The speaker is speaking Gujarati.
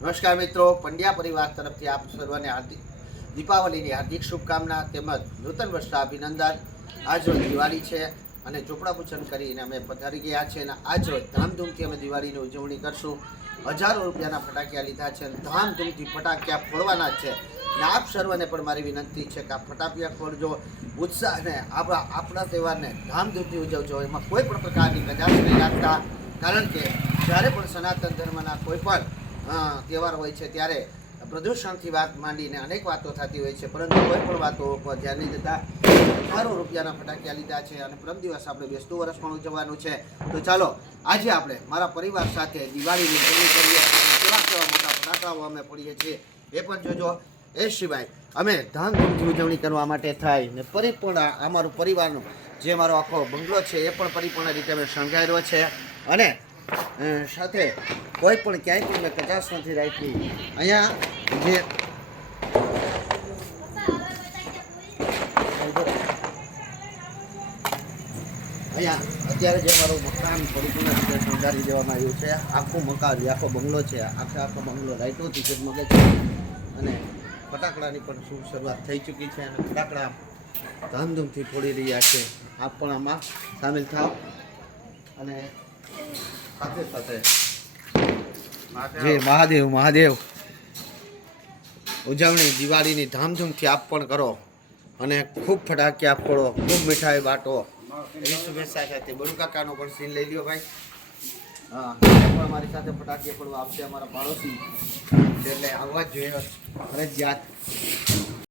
નમસ્કાર મિત્રો, પંડ્યા પરિવાર તરફથી આપ સર્વને હાર્દિક, દીપાવલીની હાર્દિક શુભકામના તેમજ નૂતન વર્ષના અભિનંદન. આજરોજ દિવાળી છે અને ચોપડા પૂજન કરીને અમે પધારી ગયા છે અને આજરોજ ધામધૂમથી અમે દિવાળીની ઉજવણી કરશું. હજારો રૂપિયાના ફટાકિયા લીધા છે અને ધામધૂમથી ફટાકિયા ફોડવાના છે. ને આપ સર્વને પણ મારી વિનંતી છે કે આ ફટાકિયા ફોડજો. ઉત્સાહને આપણા આપણા તહેવારને ધામધૂમથી ઉજવજો. એમાં કોઈ પણ પ્રકારની કજાશ નહીં રાખતા. કારણ કે જ્યારે પણ સનાતન ધર્મના કોઈ પણ તહેવાર હોય છે ત્યારે પ્રદૂષણથી વાત માંડીને અનેક વાતો થતી હોય છે, પરંતુ કોઈ પણ વાતો ઉપર ધ્યાન નહીં દેતા. હજારો રૂપિયાના ફટાકિયા લીધા છે અને પ્રથમ દિવસ આપણે બેસતું વર્ષ પણ ઉજવવાનું છે. તો ચાલો, આજે આપણે મારા પરિવાર સાથે દિવાળીની ઉજવણી કરીએ કેવા કેવા મોટા ફટાકડાઓ અમે ફોડીએ છીએ. એ પણ જોજો. એ સિવાય અમે ધામધૂમથી ઉજવણી કરવા માટે થાય ને પરિપૂર્ણ અમારું પરિવારનું જે મારો આખો બંગલો છે એ પણ પરિપૂર્ણ રીતે અમે શણગાર્યો છે. અને સાથે કોઈ પણ ક્યાંય મેં કચાશ નથી રાખી. અહીંયા જે અહીંયા અત્યારે જે મારું મકાન પરિપૂર્ણ રીતે શણગારી દેવામાં આવ્યું છે. આખું મકાન, આખો બંગલો છે. આખે આખો બંગલો લાઇટોથી ઝગમગે છે. અને ફટાકડાની પણ શું શરૂઆત થઈ ચૂકી છે અને ફટાકડા ધામધૂમથી ફોડી રહ્યા છે. આપ પણ આમાં સામેલ થાવ. અને સાથે સાથે. જે મહાદેવ મહાદેવ. ઉજવણી દિવાળીની ધામધૂમથી આપ પણ કરો અને ખૂબ ફટાકી આપ કરો ખૂબ મીઠાઈ બાટો. એવી શુભેચ્છા સાથે બડુ કાકાનો પણ સીન લઈ લ્યો ભાઈ. હા પણ મારી સાથે ફટાકી પડવા આવશે અમારા પાડોશી. એટલે આવવા જ જોઈએ. ફરજિયાત.